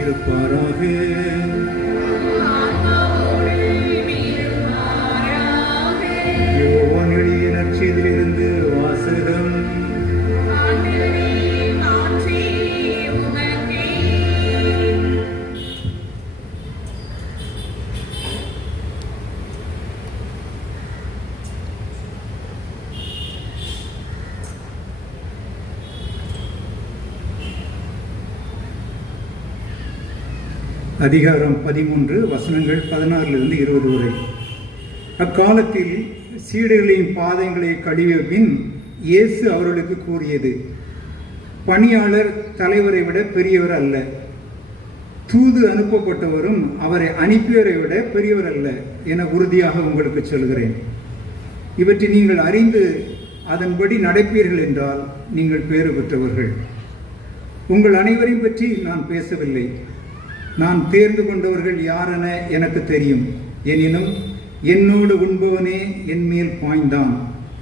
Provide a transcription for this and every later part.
இருப்பாராக. யோவான் எழுதிய நற்செய்தியிலிருந்து வாசகம். அதிகாரம் 13 வசனங்கள் 16 20 வரை. அக்காலத்தில் சீடர்களின் பாதங்களை கழுவிய பின் இயேசு அவர்களுக்கு கூறியது, பணியாளர் தலைவரை விட பெரியவர் அல்ல, தூது அனுப்பப்பட்டவரும் அவரை அனுப்பியவரை விட பெரியவர் அல்ல என உறுதியாக உங்களுக்கு சொல்கிறேன். இவற்றை நீங்கள் அறிந்து அதன்படி நடப்பீர்கள் என்றால் நீங்கள் பேறு பெற்றவர்கள். உங்கள் அனைவரையும் பற்றி நான் பேசவில்லை. நான் தேர்ந்து கொண்டவர்கள் யாரென எனக்கு தெரியும். எனினும் என்னோடு உண்பவனே என் மேல் பாய்ந்தான்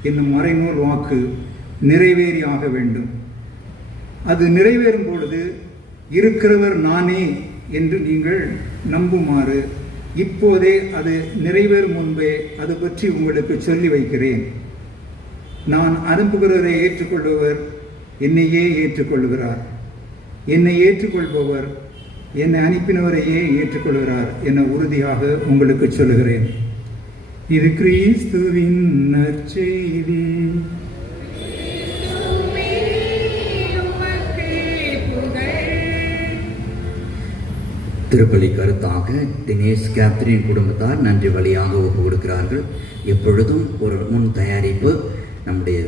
என்னும் மறைநூல் வாக்கு நிறைவேறி ஆக வேண்டும். அது நிறைவேறும் பொழுது இருக்கிறவர் நானே என்று நீங்கள் நம்புமாறு இப்போதே அது நிறைவேறும் முன்பே அது பற்றி உங்களுக்கு சொல்லி வைக்கிறேன். நான் அனுப்புகிறவரை ஏற்றுக்கொள்பவர் என்னையே ஏற்றுக்கொள்கிறார், என்னை ஏற்றுக்கொள்பவர் என்னை அனுப்பினவரையே ஏற்றுக்கொள்கிறார் என உறுதியாக உங்களுக்கு சொல்லுகிறேன். இது கிறிஸ்துவின் நற்செய்தி. திருப்பலி கருத்தாக தினேஷ் கேத்ரின் குடும்பத்தார் நன்றி வழியாக ஒப்பு கொடுக்கிறார்கள். எப்பொழுதும் ஒரு முன் தயாரிப்பு நம்முடைய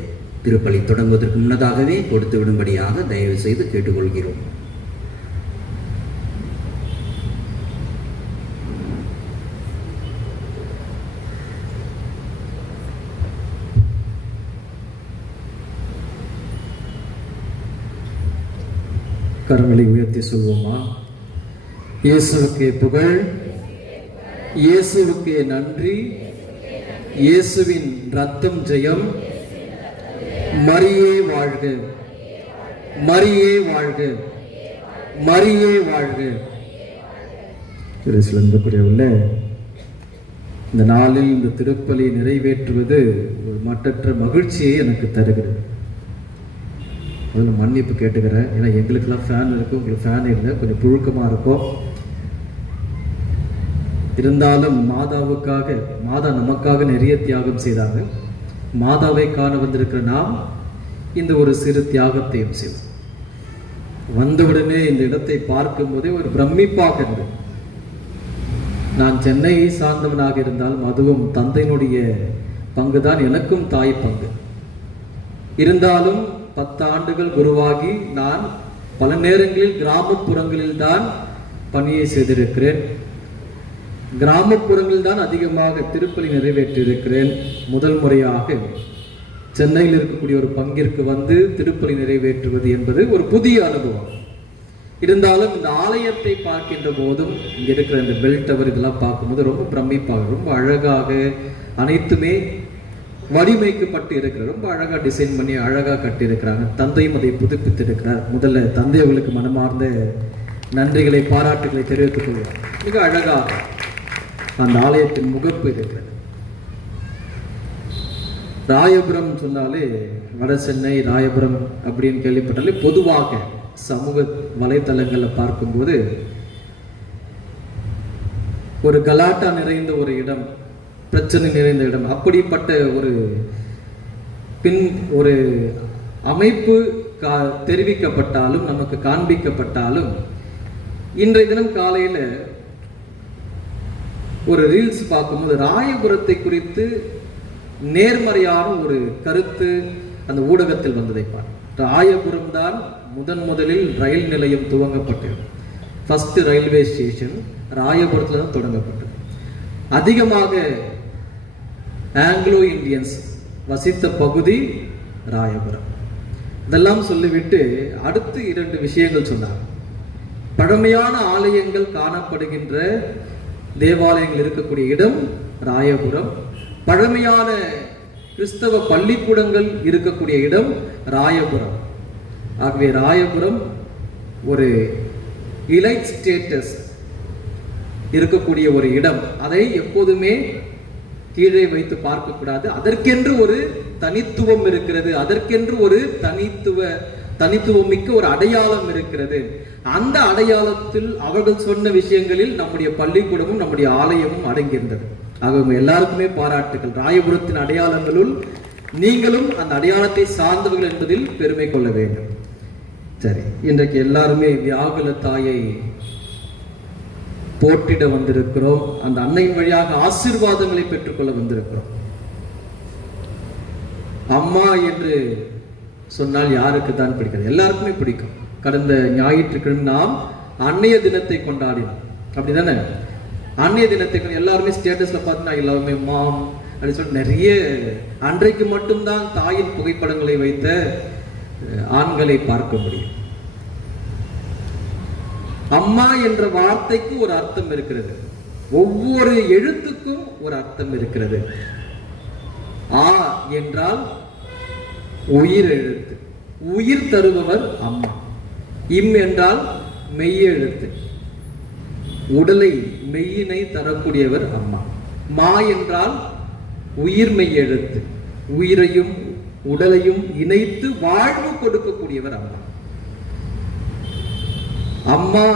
திருப்பலி தொடங்குவதற்கு முன்னதாகவே கொடுத்து விடும்படியாக தயவு செய்து கேட்டுக்கொள்கிறோம். கரங்களை உயர்த்தி சொல்வோமா? இயேசுவுக்கே புகழ், இயேசுவுக்கே நன்றி, இயேசுவின் ரத்தம் ஜெயம். மரியே வாழ்க, மரியே வாழ்க, மரியே வாழ்க. உள்ள இந்த நாளில் இந்த திருப்பலி நிறைவேற்றுவது ஒரு மட்டற்ற மகிழ்ச்சியை எனக்கு தருகிறது. அதில் மன்னிப்பு கேட்டுக்கிறேன். ஏன்னா எங்களுக்கெல்லாம் ஃபேன் இருக்குது, உங்களுக்கு ஃபேன் இல்லை, கொஞ்சம் புழுக்கமாக இருக்கும். இருந்தாலும் மாதாவுக்காக, மாதா நமக்காக நிறைய தியாகம் செய்தாங்க. மாதாவை காண வந்திருக்கிற நாம் இந்த ஒரு சிறு தியாகத்தையும் செய்வோம். வந்தவுடனே இந்த இடத்தை பார்க்கும் போதே ஒரு பிரமிப்பாக இருந்தது. நான் சென்னையை சார்ந்தவனாக இருந்தாலும் அதுவும் தந்தையினுடைய பங்குதான் எனக்கும் தாய் பங்கு. இருந்தாலும் 10 ஆண்டுகள் குருவாகி நான் பல நேரங்களில் கிராமப்புறங்களில் தான் பணியை செய்திருக்கிறேன். கிராமப்புறங்களில் தான் அதிகமாக திருப்பலி நிறைவேற்றியிருக்கிறேன். முதல் முறையாக சென்னையில் இருக்கக்கூடிய ஒரு பங்கிற்கு வந்து திருப்பலி நிறைவேற்றுவது என்பது ஒரு புதிய அனுபவம். இருந்தாலும் இந்த ஆலயத்தை பார்க்கின்ற போதும் இங்கே இருக்கிற இந்த பெல் டவர் இதெல்லாம் பார்க்கும்போது ரொம்ப பிரமிப்பாக, ரொம்ப அழகாக அனைத்துமே வடிவமைக்கப்பட்டு இருக்கிற, ரொம்ப அழகாக டிசைன் பண்ணி அழகாக கட்டியிருக்கிறாங்க. தந்தையும் அதை புதுப்பித்து இருக்கிறார். முதல்ல தந்தை அவர்களுக்கு மனமார்ந்த நன்றிகளை, பாராட்டுகளை தெரிவித்துக் கொள்வார். மிக அழகாக அந்த ஆலயத்தின் முகப்பு இருக்கிறது. ராயபுரம் சொன்னாலே வட சென்னை ராயபுரம் அப்படின்னு கேள்விப்பட்டாலே பொதுவாக சமூக வலைத்தளங்களில் பார்க்கும்போது ஒரு கலாட்டா நிறைந்த ஒரு இடம், பிரச்சனை நிறைந்த இடம், அப்படிப்பட்ட ஒரு அமைப்பு தெரிவிக்கப்பட்டாலும் நமக்கு காண்பிக்கப்பட்டாலும் இன்றைய தினம் காலையில் ஒரு ரீல்ஸ் பார்க்கும்போது ராயபுரத்தை குறித்து நேர்மறையான ஒரு கருத்து அந்த ஊடகத்தில் வந்ததை பார்த்து, ராயபுரம் தான் முதலில் ரயில் நிலையம் துவங்கப்பட்டது. ஃபர்ஸ்ட் ரயில்வே ஸ்டேஷன் ராயபுரத்தில் தான் தொடங்கப்பட்டது. அதிகமாக ஆங்கிலோ இந்தியன்ஸ் வசித்த பகுதி ராயபுரம். இதெல்லாம் சொல்லிவிட்டு அடுத்து 2 விஷயங்கள் சொன்னார். பழமையான ஆலயங்கள் காணப்படுகின்ற தேவாலயங்கள் இருக்கக்கூடிய இடம் ராயபுரம், பழமையான கிறிஸ்தவ பள்ளிக்கூடங்கள் இருக்கக்கூடிய இடம் ராயபுரம். ஆகவே ராயபுரம் ஒரு இலைட் ஸ்டேட்டஸ் இருக்கக்கூடிய ஒரு இடம், அதை எப்போதுமே கீழே வைத்து பார்க்கக்கூடாது. அதற்கென்று ஒரு தனித்துவம் இருக்கிறது, அதற்கென்று ஒரு தனித்துவம் மிக்க ஒரு அடையாளம் இருக்கிறது. அந்த அடையாளத்தில் அவர்கள் சொன்ன விஷயங்களில் நம்முடைய பள்ளிக்கூடமும் நம்முடைய ஆலயமும் அடங்கியிருந்தது. ஆக எல்லாருக்குமே பாராட்டுகள். ராயபுரத்தின் அடையாளங்களுள் நீங்களும் அந்த அடையாளத்தை சார்ந்தவர்கள் என்பதில் பெருமை கொள்ள வேண்டும். சரி, இன்றைக்கு எல்லாருமே வியாகுல தாயை போற்றிட வந்திருக்கிறோம். அந்த அன்னையின் வழியாக ஆசீர்வாதங்களை பெற்றுக்கொள்ள வந்திருக்கிறோம். அம்மா என்று சொன்னால் யாருக்கு தான் பிடிக்காது? எல்லாருக்குமே பிடிக்கும். கடந்த ஞாயிற்றுக்கிழமை நாம் அன்னைய தினத்தை கொண்டாடினோம், அப்படிதானே? அன்னைய தினத்தை எல்லாருமே ஸ்டேட்டஸ்ல பார்த்தீங்கன்னா எல்லாருமே மாம் அப்படின்னு சொல்லி நிறைய, அன்றைக்கு மட்டும்தான் தாயின் புகைப்படங்களை வைத்த ஆண்களை பார்க்க முடியும். அம்மா என்ற வார்த்தைக்கு ஒரு அர்த்தம் இருக்கிறது, ஒவ்வொரு எழுத்துக்கும் ஒரு அர்த்தம் இருக்கிறது. ஆ என்றால் உயிர் எழுத்து, உயிர் தருபவர் அம்மா. இம் என்றால் மெய் எழுத்து, உடலை மெய்யினை தரக்கூடியவர் அம்மா. மா என்றால் உயிர்மெய் எழுத்து, உயிரையும் உடலையும் இணைத்து வாழ்வு கொடுக்கக்கூடியவர் அம்மா. அம்மா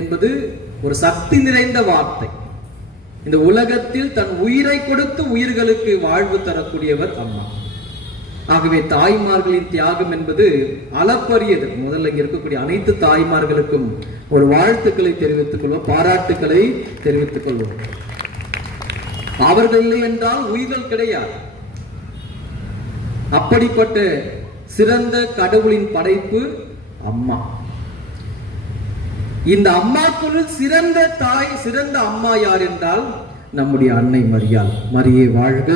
என்பது ஒரு சக்தி நிறைந்த வார்த்தை. இந்த உலகத்தில் தன் உயிரை கொடுத்து உயிர்களுக்கு வாழ்வு தரக்கூடியவர் அம்மா. ஆகவே தாய்மார்களின் தியாகம் என்பது அளப்பரியது. முதல்ல இங்க இருக்கக்கூடிய அனைத்து தாய்மார்களுக்கும் ஒரு வாழ்த்துக்களை தெரிவித்துக் கொள்வோம், பாராட்டுக்களை தெரிவித்துக் கொள்வோம். அவர்கள் இல்லை என்றால் உயிர்கள் கிடையாது. அப்படிப்பட்ட சிறந்த கடவுளின் படைப்பு அம்மா. இந்த அம்மாக்குள் சிறந்த தாய், சிறந்த அம்மா யார் என்றால் நம்முடைய அன்னை மரியாள். மரியே வாழ்க.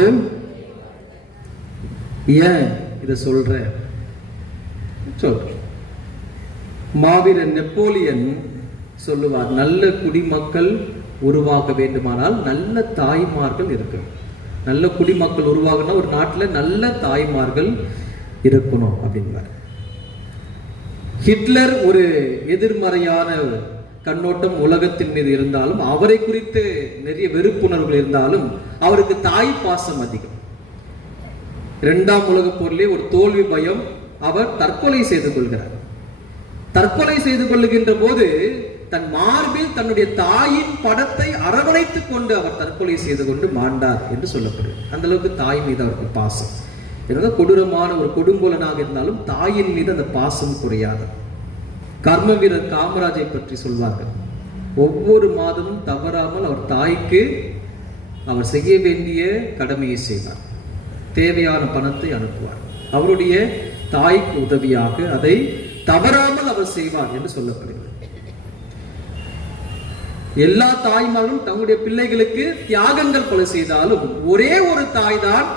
ஏன் இத சொல்ற? மாவீரன் நெப்போலியன் சொல்லுவார், நல்ல குடிமக்கள் உருவாக வேண்டுமானால் நல்ல தாய்மார்கள் இருக்கணும். நல்ல குடிமக்கள் உருவாகணும், ஒரு நாட்டில் நல்ல தாய்மார்கள் இருக்கணும் அப்படின்பார். ஹிட்லர் ஒரு எதிர்மறையான கண்ணோட்டம் உலகத்தின் மீது இருந்தாலும், அவரை குறித்து நிறைய வெறுப்புணர்வுகள் இருந்தாலும், அவருக்கு தாய் பாசம் அதிகம். 2ஆம் உலகப் போரிலே ஒரு தோல்வி பயம், அவர் தற்கொலை செய்து கொள்கிறார். தற்கொலை செய்து கொள்ளுகின்ற போது தன் மார்பில் தன்னுடைய தாயின் படத்தை அரவணைத்துக் கொண்டு அவர் தற்கொலை செய்து கொண்டு மாண்டார் என்று சொல்லப்படுகிறது. அந்த அளவுக்கு தாய் மீது அவருக்கு பாசம். எனவே கொடூரமான ஒரு கொடுங்கோலனாக இருந்தாலும் தாயின் மீது அந்த பாசம் குறையாது. கர்ம வீரர் காமராஜை பற்றி சொல்வார்கள், ஒவ்வொரு மாதமும் தவறாமல் அவர் தாய்க்கு அவர் செய்ய வேண்டிய கடமையை செய்வார், தேவையான பணத்தை அனுப்புவார், அவருடைய தாய்க்கு உதவியாக அதை தவறாமல் அவர் செய்வார் என்று சொல்லப்படுகிறது. எல்லா தாய்மார்களும் தங்களுடைய பிள்ளைகளுக்கு தியாகங்கள் பல செய்தாலும் ஒரே ஒரு தாய் தான்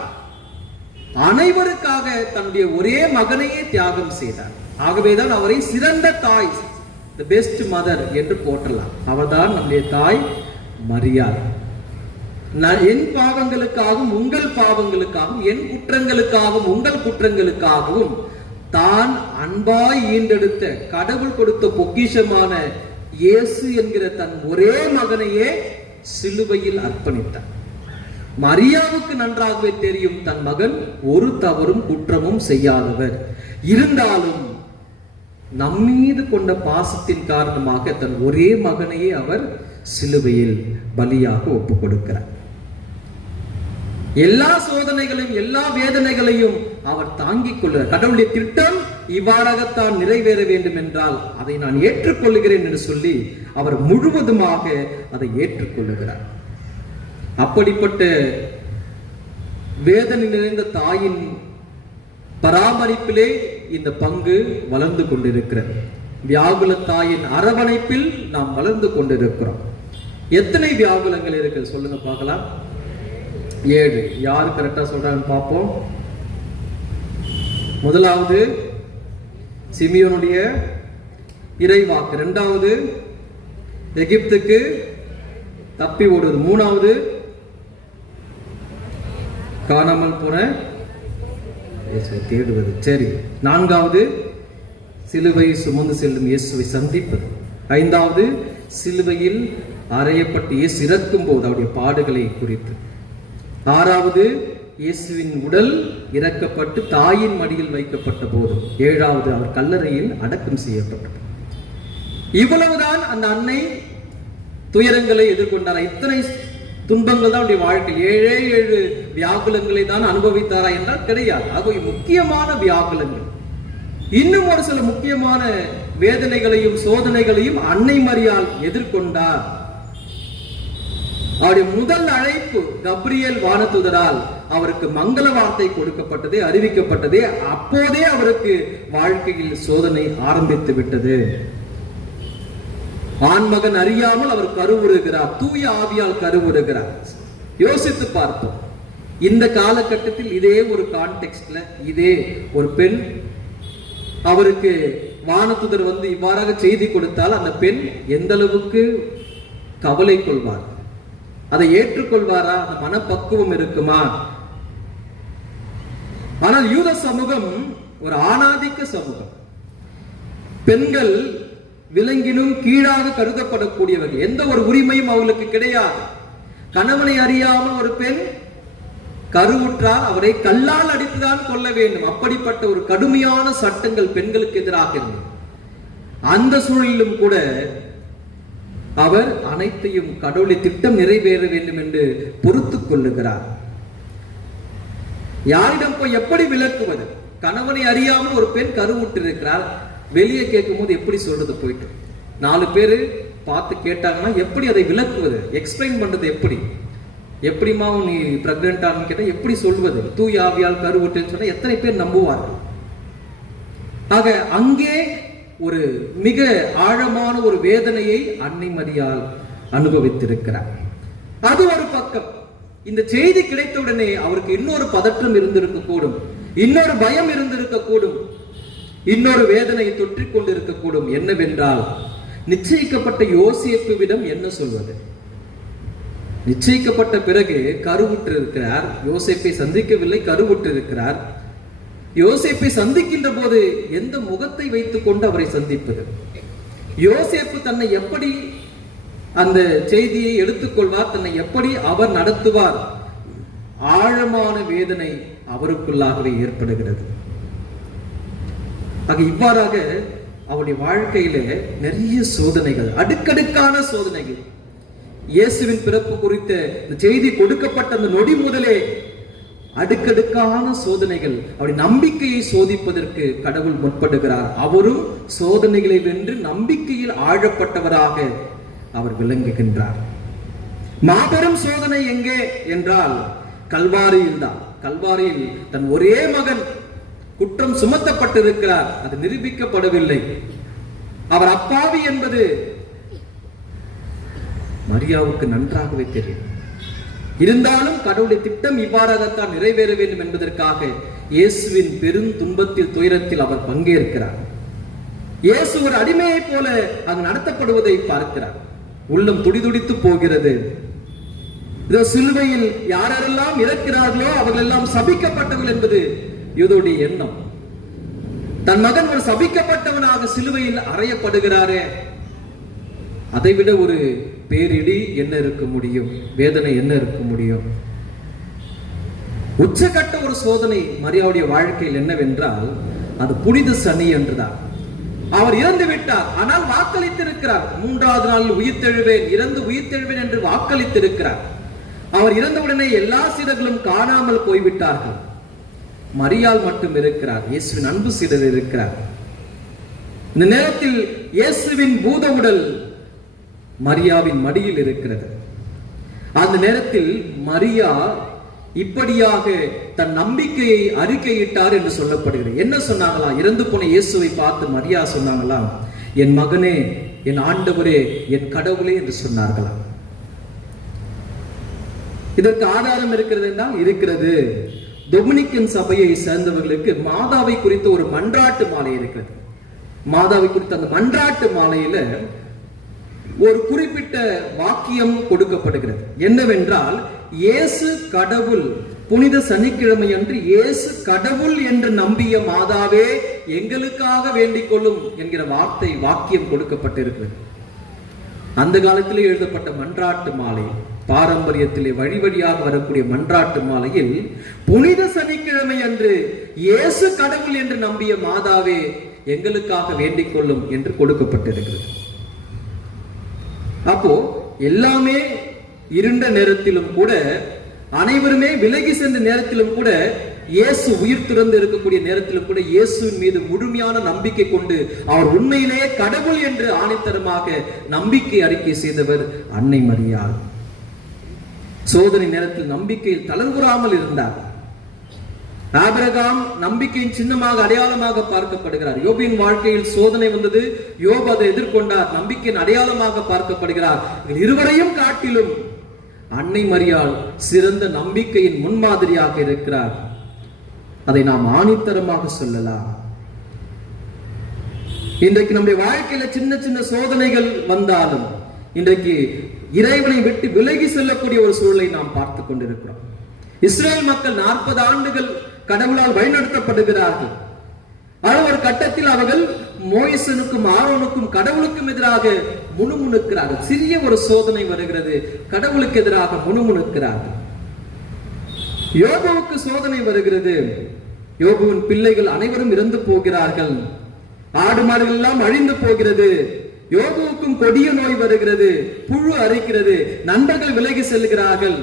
அனைவருக்காக தன்னுடைய ஒரே மகனையே தியாகம் செய்தார். ஆகவேதான் அவரை சிறந்த தாய், தி பெஸ்ட் மதர் என்று போற்றலாம். அவர்தான் நம்முடைய தாய் மரியாள். என் பாவங்களுக்காகவும் உங்கள் பாவங்களுக்காகவும், என் குற்றங்களுக்காகவும் உங்கள் குற்றங்களுக்காகவும் தான் அன்பாய் ஈண்டெடுத்த கடவுள் கொடுத்த பொக்கிஷமான இயேசு என்கிற தன் ஒரே மகனையே சிலுவையில் அர்ப்பணித்தார். மரியாவுக்கு நன்றாகவே தெரியும் தன் மகன் ஒரு தவறும் குற்றமும் செய்யாதவர். இருந்தாலும் நம்மீது கொண்ட பாசத்தின் காரணமாக தன் ஒரே மகனையே அவர் சிலுவையில் பலியாக ஒப்புக் கொடுக்கிறார். எல்லா சோதனைகளையும் எல்லா வேதனைகளையும் அவர் தாங்கிக் கொள்கிறார். கடவுளுடைய திட்டம் இவ்வாறாகத்தான் நிறைவேற வேண்டும் என்றால் அதை நான் ஏற்றுக்கொள்கிறேன் என்று சொல்லி அவர் முழுவதுமாக அதை ஏற்றுக்கொள்ளுகிறார். அப்படிப்பட்ட வேதனை நிறைந்த தாயின் பராமரிப்பிலே இந்த பங்கு வளர்ந்து கொண்டிருக்கிறது. வியாகுல தாயின் அரவணைப்பில் நாம் வளர்ந்து கொண்டிருக்கிறோம். எத்தனை வியாகுலங்கள் இருக்கு சொல்லுங்க பார்க்கலாம். 7. யாரு கரெக்டா சொல்றாங்க பார்ப்போம். முதலாவது சிமியோனுடைய இறைவாக்கு, 2வது எகிப்துக்கு தப்பி ஓடுவது, 3வது காணாமல் போன தேடுவது, சரி, 4வது சிலுவை சுமந்து செல்லும் இயேசுவை சந்திப்பது, 5வது சிலுவையில் அறையப்பட்டு இயேசு இறக்கும் போது அவருடைய பாடுகளை குறித்து. 6வது இயேசுவின் உடல் இறக்கப்பட்டு தாயின் மடியில் வைக்கப்பட்ட போது. 7வது அவர் கல்லறையில் அடக்கம் செய்யப்பட்டார். இவ்வளவுதான் அந்த அன்னை துயரங்களை எதிர்கொண்டாரா? இத்தனை துன்பங்கள் தான் அவருடைய வாழ்க்கை. 7 வியாகுலங்களை தான் அனுபவித்தாரா என்றால் கிடையாது. ஆக முக்கியமான வியாகுலங்கள், இன்னும் ஒரு சில முக்கியமான வேதனைகளையும் சோதனைகளையும் அன்னை மரியாள் எதிர்கொண்டார். அவருடைய முதல் அழைப்பு கப்ரியேல் வானதூதரால் அவருக்கு மங்கள வார்த்தை கொடுக்கப்பட்டது, அறிவிக்கப்பட்டது. அப்போதே அவருக்கு வாழ்க்கையில் சோதனை ஆரம்பித்து விட்டது. ஆண்மகன் அறியாமல் அவர் கருவுறுகிறார், தூய ஆவியால் கருவுறுகிறார். யோசித்து பார்ப்போம். இந்த காலகட்டத்தில் இதே ஒரு கான்டெக்ஸ்ட்ல இதே ஒரு பெண் அவருக்கு வானதூதர் வந்து இவ்வாறாக செய்தி கொடுத்தால் அந்த பெண் எந்த அளவுக்கு கவலை கொள்வார்? அதை ஏற்றுக்கொள்வாரா? அந்த மனப்பக்குவம் இருக்குமா? ஆனால் யூத சமூகம் ஒரு ஆணாதிக்க சமூகம். பெண்கள் விலங்கினும் கீழாக கருதப்படக்கூடியவர்கள். எந்த ஒரு உரிமையும் அவர்களுக்கு கிடையாது. கணவனை அறியாமல் ஒரு பெண் கருவுற்றால் அவரை கல்லால் அடித்துதான் கொள்ள வேண்டும். அப்படிப்பட்ட ஒரு கடுமையான சட்டங்கள் பெண்களுக்கு எதிராக இருந்தது. அந்த சூழலிலும் கூட அவர் அனைத்தையும் கடவுளின் திட்டம் நிறைவேற வேண்டும் என்று பொறுத்துக் கொள்ளுகிறார். யாரிடம் போய் எப்படி விளக்குவது? கணவனை அறியாமல் ஒரு பெண் கருவுற்று இருக்கிறார். வெளியே கேட்கும் போது எப்படி சொல்றது? போயிட்டு 4 பேரு பார்த்து கேட்டாங்கன்னா எப்படி அதை விளக்குவது? எக்ஸ்பிளைன் பண்றது எப்படி? எப்படிமா நீ பிரெக்னென்ட் ஆனு கேட்டா எப்படி சொல்வது? தூய ஆவியால் கருவுற்றுன்னு சொன்னா எத்தனை பேர் நம்புவார்கள்? ஆக அங்கே ஒரு மிக ஆழமான ஒரு வேதனையை அன்னை மரியாள் அனுபவித்திருக்கிறார். அது ஒரு பக்கம். இந்த செய்தி கிடைத்தவுடனே அவருக்கு இன்னொரு பதற்றம் இருந்திருக்க கூடும், இன்னொரு பயம் இருந்திருக்க கூடும், இன்னொரு வேதனையை தொற்றிக் கொண்டிருக்க கூடும். என்னவென்றால், நிச்சயிக்கப்பட்ட யோசேப்புவிடம் என்ன சொல்வது? நிச்சயிக்கப்பட்ட பிறகு கருவுற்று இருக்கிறார். யோசேப்பை சந்திக்கவில்லை, கருவுற்று இருக்கிறார். யோசேப்பை சந்திக்கின்ற போது எந்த முகத்தை வைத்துக் கொண்டு அவரை சந்திப்பது? யோசேப்பு தன்னை எப்படி அந்த செய்தியை எடுத்துக்கொள்வார்? தன்னை எப்படி அவர் நடத்துவார்? ஆழமான வேதனை அவருக்குள்ளாகவே ஏற்படுகிறது. ஆக இவ்வாறாக அவருடைய வாழ்க்கையில நிறைய சோதனைகள், அடுக்கடுக்கான சோதனைகள். இயேசுவின் பிறப்பு குறித்த செய்தி கொடுக்கப்பட்ட அந்த நொடி முதலே அடுக்கடுக்கான சோதனைகள். அவருடைய நம்பிக்கையை சோதிப்பதற்கு கடவுள் முற்படுகிறார். அவரும் சோதனைகளை வென்று நம்பிக்கையில் ஆழப்பட்டவராக அவர் விளங்குகின்றார். மாபெரும் சோதனை எங்கே என்றால் கல்வாரியில் தான். கல்வாரியில் தன் ஒரே மகன் குற்றம் சுமத்தப்பட்டிருக்கிறார். அது நிரூபிக்கப்படவில்லை. அவர் அப்பாவி என்பது மரியாவுக்கு நன்றாகவே தெரியும். இருந்தாலும் கடவுளுடைய திட்டம் இவ்வாறாகத்தான் நிறைவேற வேண்டும் என்பதற்காக இயேசுவின் பெரும் துன்பத்தில் துயரத்தில் அவர் பங்கேற்கிறார். இயேசு ஒரு அடிமையை போல அங்கு நடத்தப்படுவதை பார்க்கிறார். உள்ளம் துடிதுடித்து போகிறது. இதோ சிலுவையில் யாரெல்லாம் இறக்கிறார்களோ அவர்கள் எல்லாம் சபிக்கப்பட்டவர்கள் என்பது யூதருடைய எண்ணம். தன் மகன் ஒரு சபிக்கப்பட்டவனாக சிலுவையில் அறையப்படுகிறாரே, அதைவிட ஒரு பேரிடி என்ன இருக்க முடியும்? வேதனை என்ன இருக்க முடியும்? உச்சகட்ட ஒரு சோதனை மரியாவுடைய வாழ்க்கையில் என்னவென்றால் அது புனித சனி என்றுதான். அவர் இறந்து விட்டார், ஆனால் வாக்களித்திருக்கிறார். 3வது நாளில் உயிர்த்தெழுவேன், இறந்து உயிர்த்தெழுவேன் என்று வாக்களித்திருக்கிறார். அவர் இறந்தவுடனே எல்லா சீடர்களும் காணாமல் போய்விட்டார்கள். மரியாள் மட்டும் இருக்கிறார். இயேசுவின் அன்பு சீடர் இருக்கிறார். இந்த நேரத்தில் இயேசுவின் பூத உடல் மரியாவின் மடியில் இருக்கிறது. அந்த நேரத்தில் மரியா இப்படியாக தன் நம்பிக்கையை அறிக்கையிட்டார் என்று சொல்லப்படுகிறது. என்ன சொன்னாங்களாம்? இறந்து போன இயேசுவை பார்த்து மரியா சொன்னாங்களாம், என் மகனே, என் ஆண்டவரே, என் கடவுளே என்று சொன்னார்களாம். இதற்கு ஆதாரம் இருக்கிறது என்றால் இருக்கிறது. டொமினிக்கன் சபையை சேர்ந்தவர்களுக்கு மாதாவை குறித்த ஒரு மன்றாட்டு மாலை இருக்கிறது. மாதாவை குறித்த அந்த மன்றாட்டு மாலையில ஒரு குறிப்பிட்ட வாக்கியம் கொடுக்கப்படுகிறது. என்னவென்றால், இயேசு கடவுள், புனித சனிக்கிழமை அன்று இயேசு கடவுள் என்று நம்பிய மாதாவே எங்களுக்காக வேண்டிக் கொள்ளும் என்கிற வாக்கியம் கொடுக்கப்பட்டிருக்கிறது. அந்த காலத்திலே எழுதப்பட்ட மன்றாட்டு மாலை, பாரம்பரியத்திலே வழி வழியாக வரக்கூடிய மன்றாட்டு மாலையில் புனித சனிக்கிழமை அன்று இயேசு கடவுள் என்று நம்பிய மாதாவே எங்களுக்காக வேண்டிக் கொள்ளும் என்று கொடுக்கப்பட்டிருக்கிறது. அப்போ எல்லாமே இருண்ட நேரத்திலும் கூட, அனைவருமே விலகி சென்ற நேரத்திலும் கூட, இயேசு உயிர் திறந்து இருக்கக்கூடிய நேரத்திலும் கூட இயேசுவின் மீது முழுமையான நம்பிக்கை கொண்டு அவர் உண்மையிலேயே கடவுள் என்று ஆணித்தரமாக நம்பிக்கை அறிக்கை செய்தவர் அன்னை மரியாள். சோதனை நேரத்தில் நம்பிக்கையில் தளர்வுறாமல் இருந்தார். ஆபிரகாம் நம்பிக்கையின் சின்னமாக, அடையாளமாக பார்க்கப்படுகிறார். யோபின் வாழ்க்கையில் சோதனை வந்தது, யோபு அதை எதிர்கொண்டார், நம்பிக்கையின் அடையாளமாக பார்க்கப்படுகிறார். இருவரையும் காட்டிலும் அன்னை மரியாள் சிறந்த நம்பிக்கையின் முன்மாதிரியாக இருக்கிறார். அதை நாம் ஆணித்தரமாக சொல்லலாம். இன்றைக்கு நம்முடைய வாழ்க்கையில சின்ன சின்ன சோதனைகள் வந்தாலும் இன்றைக்கு இறைவனை விட்டு விலகி செல்லக்கூடிய ஒரு சூழலை நாம் பார்த்துக் கொண்டிருக்கிறோம். இஸ்ரேல் மக்கள் 40 ஆண்டுகள் கடவுளால் வழிநடத்தப்படுகிறார்கள். ஆனால் ஒரு கட்டத்தில் அவர்கள் மோயிசனுக்கும் ஆரோனுக்கும் கடவுளுக்கும் எதிராக முணுமுணுக்கிறார்கள். சிறிய ஒரு சோதனை வருகிறது, கடவுளுக்கு எதிராக முணுமுணுக்கிறார்கள். யோபுவுக்கு சோதனை வருகிறது. யோபுவின் பிள்ளைகள் அனைவரும் இறந்து போகிறார்கள். ஆடு மாடுகள் எல்லாம் அழிந்து போகிறது. யோபுவுக்கும் கொடிய நோய் வருகிறது, புழு அரிக்கிறது, நண்பர்கள் விலகி செல்கிறார்கள்.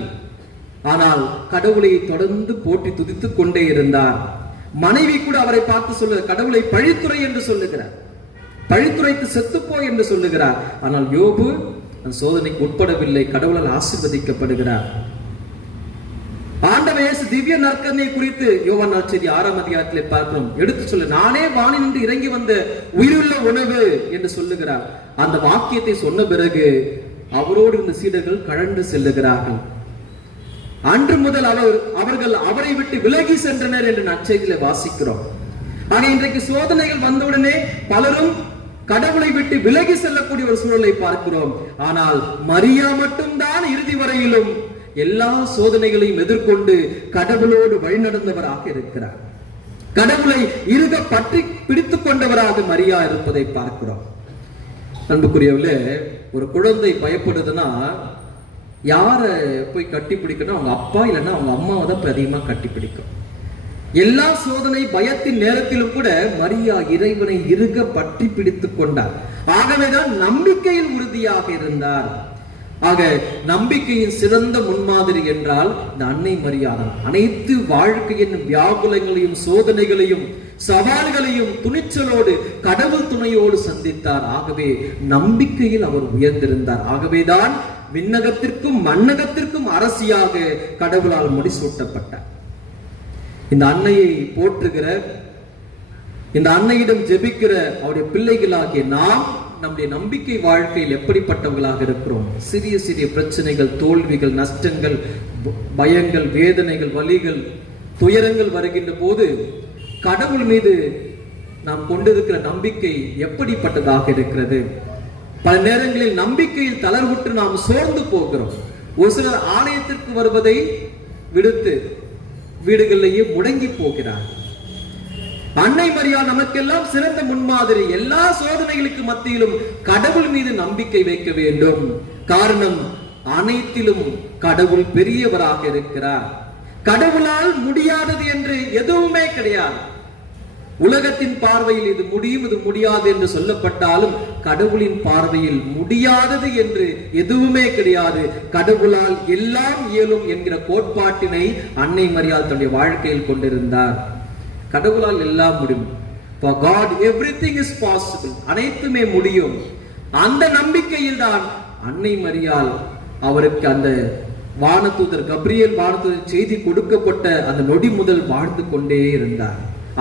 ஆனால் கடவுளை தொடர்ந்து போற்றி துதித்துக் கொண்டே இருந்தார். மனைவி கூட அவரை பார்த்து சொல்ல, கடவுளை பழித்துறை என்று சொல்லுகிறார், பழித்துரைத்து செத்துப்போ என்று சொல்லுகிறார். ஆனால் யோபு அந்த சோதனைக்கு உட்படவில்லை, கடவுளால் ஆசீர்வதிக்கப்படுகிறார். ஆண்டவர் இயேசு திவ்ய நற்கருணை குறித்து யோவான் நற்செய்தி 6ஆம் அதிகாரத்திலே பார்க்கிறோம். எடுத்து சொல்ல, நானே வானில் நின்று இறங்கி வந்த உயிருள்ள உணவு என்று சொல்லுகிறார். அந்த வாக்கியத்தை சொன்ன பிறகு அவரோடு இருந்த சீடர்கள் கழன்று செல்லுகிறார்கள். அன்று முதல் அவர்கள் அவரை விட்டு விலகி சென்றனர் என்று நற்செய்தியிலே வாசிக்கிறோம். ஆக இன்றைக்கு சோதனைகள் வந்தவுடனே பலரும் கடவுளை விட்டு விலகி செல்லக்கூடிய ஒரு சூழலை பார்க்கிறோம். ஆனால் மரியா மட்டும்தான் இறுதி வரையிலும் எல்லா சோதனைகளையும் எதிர்கொண்டு கடவுளோடு வழிநடந்தவராக இருக்கிறார். கடவுளை இறுக பற்றி பிடித்துக் கொண்டவராக மரியா இருப்பதை பார்க்கிறோம். அன்புக்குரியவர்களே, ஒரு குழந்தை பயப்படுதுன்னா யாரை போய் கட்டி பிடிக்கணும்? அவங்க அப்பா இல்லைன்னா அவங்க அம்மாவை தான் அதிகமா கட்டி பிடிக்கும். எல்லா சோதனை பயத்தின் நேரத்திலும் கூட மரியா இறைவனை இறுக பற்றி பிடித்துக் கொண்டார். ஆகவேதான் நம்பிக்கையில் உறுதியாக இருந்தார். ஆக நம்பிக்கையின் சிறந்த முன்மாதிரி என்றால் இந்த அன்னை மரியாதான். அனைத்து வாழ்க்கையின் வியாகுலங்களையும் சோதனைகளையும் சவால்களையும் துணிச்சலோடு கடவுள் துணையோடு சந்தித்தார். ஆகவே நம்பிக்கையில் அவர் உயர்ந்திருந்தார். ஆகவேதான் விண்ணகத்திற்கும் மண்ணகத்திற்கும் அரசியாக கடவுளால் முடிசூட்டப்பட்டார். இந்த அன்னையை போற்றுகிற, இந்த அன்னையிடம் ஜெபிக்கிற அவருடைய பிள்ளைகளாகிய நாம் நம்முடைய நம்பிக்கை வாழ்க்கையில் எப்படிப்பட்டவர்களாக இருக்கிறோம்? சிறிய சிறிய பிரச்சனைகள், தோல்விகள், நஷ்டங்கள், பயங்கள், வேதனைகள், வலிகள், துயரங்கள் வருகின்ற போது கடவுள் மீது நாம் கொண்டிருக்கிற நம்பிக்கை எப்படிப்பட்டதாக இருக்கிறது? பல நேரங்களில் நம்பிக்கையில் தளர்வுற்று நாம் சோர்ந்து போகிறோம். ஒரு சிலர் ஆலயத்திற்கு வருவதை விடுத்து வீடுகளிலேயே முடங்கி போகிறார். அன்னை மரியா நமக்கெல்லாம் சிறந்த முன்மாதிரி. எல்லா சோதனைகளுக்கு மத்தியிலும் கடவுள் மீது நம்பிக்கை வைக்க வேண்டும். காரணம், அனைத்திலும் கடவுள் பெரியவராக இருக்கிறார். கடவுளால் முடியாதது என்று எதுவுமே கிடையாது. உலகத்தின் பார்வையில் இது முடியும், இது முடியாது என்று சொல்லப்பட்டாலும் கடவுளின் பார்வையில் முடியாதது என்று எதுவுமே கிடையாது. கடவுளால் எல்லாம் இயலும் என்கிற கோட்பாட்டினை அன்னை மரியாள் தன்னுடைய வாழ்க்கையில் கொண்டிருந்தார். கடவுளால் எல்லாம் முடியும். For God everything is possible. அனைத்துமே முடியும். அந்த நம்பிக்கையில் தான் அன்னை மரியாள் அவருக்கு அந்த வானதூதர் கப்ரியேல் வானதூதர் செய்தி கொடுக்கப்பட்ட அந்த நொடி முதல் வாழ்ந்து கொண்டே இருந்தார்.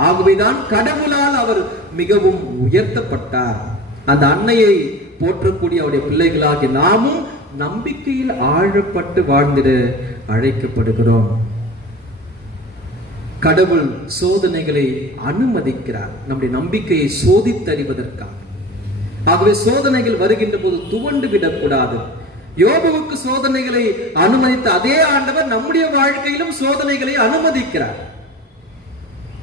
ஆகவேதான் கடவுளால் அவர் மிகவும் உயர்த்தப்பட்டார். அந்த அன்னையை போற்றக்கூடிய அவருடைய பிள்ளைகளாகிய நாமும் நம்பிக்கையில் ஆழப்பட்டு வாழ்ந்திட அழைக்கப்படுகிறோம். கடவுள் சோதனைகளை அனுமதிக்கிறார் நம்முடைய நம்பிக்கையை சோதித்தறிவதற்காக. ஆகவே சோதனைகள் வருகின்ற போது துவண்டு விடக்கூடாது. யோபுவுக்கு சோதனைகளை அனுமதித்த அதே ஆண்டவர் நம்முடைய வாழ்க்கையிலும் சோதனைகளை அனுமதிக்கிறார்.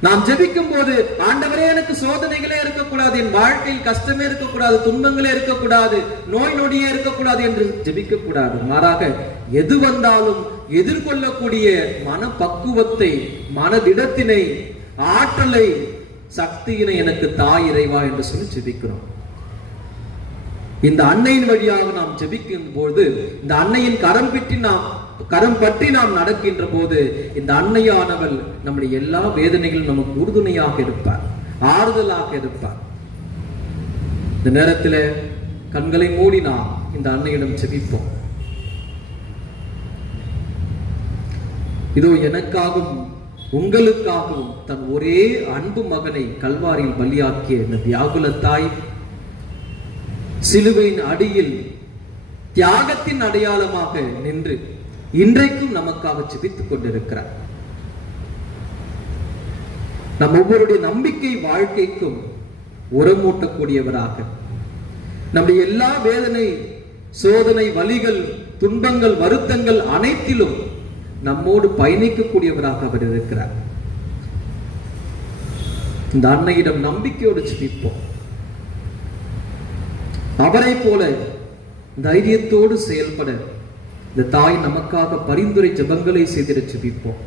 நாம் ஜெபிக்கும் போது, ஆண்டவரே எனக்கு சோதனைகளே இருக்கக்கூடாது, என் வாழ்க்கையில் கஷ்டமே இருக்கக்கூடாது, துன்பங்களே இருக்கக்கூடாது, நோய் நொடியே இருக்கக்கூடாது என்று ஜெபிக்க கூடாது. மாறாக எது வந்தாலும் எதிர்கொள்ளக்கூடிய மனப்பக்குவத்தை, மனதிடத்தினை, ஆற்றலை, சக்தியினை எனக்கு தாய் இறைவா என்று சொல்லி ஜெபிக்கிறோம். இந்த அன்னையின் வழியாக நாம் ஜெபிக்கும் போது, இந்த அன்னையின் கரம் பற்றி நாம் நடக்கின்ற போது, இந்த அன்னையானவள் நம்முடைய எல்லா வேதனைகளும் நமக்கு உறுதுணையாக இருப்பார், ஆறுதலாக இருப்பார். இந்த நேரத்தில் கண்களை மூடி நாம் இந்த அன்னையிடம் ஜெபிப்போம். இதோ எனக்காகவும் உங்களுக்காகவும் தன் ஒரே அன்பு மகனை கல்வாரியில் பலியாக்கிய இந்த வியாகுல தாய், சிலுவையின் அடியில் தியாகத்தின் அடையாளமாக நின்று இன்றைக்கும் நமக்காக ஜெபித்துக் கொண்டிருக்கிறார். நம் ஒவ்வொருடைய நம்பிக்கை வாழ்க்கைக்கும் உரமூட்டக்கூடியவராக, நம்முடைய எல்லா வேதனை, சோதனை, வலிகள், துன்பங்கள், வருத்தங்கள் அனைத்திலும் நம்மோடு பயணிக்கக்கூடியவராக அவர் இருக்கிறார். இந்த அன்னையிடம் நம்பிக்கையோடு ஜெபிப்போம். அவரை போல தைரியத்தோடு செயல்பட இந்த தாய் நமக்காக பரிந்துரை ஜெபங்களை செய்திட ஜெபிப்போம்.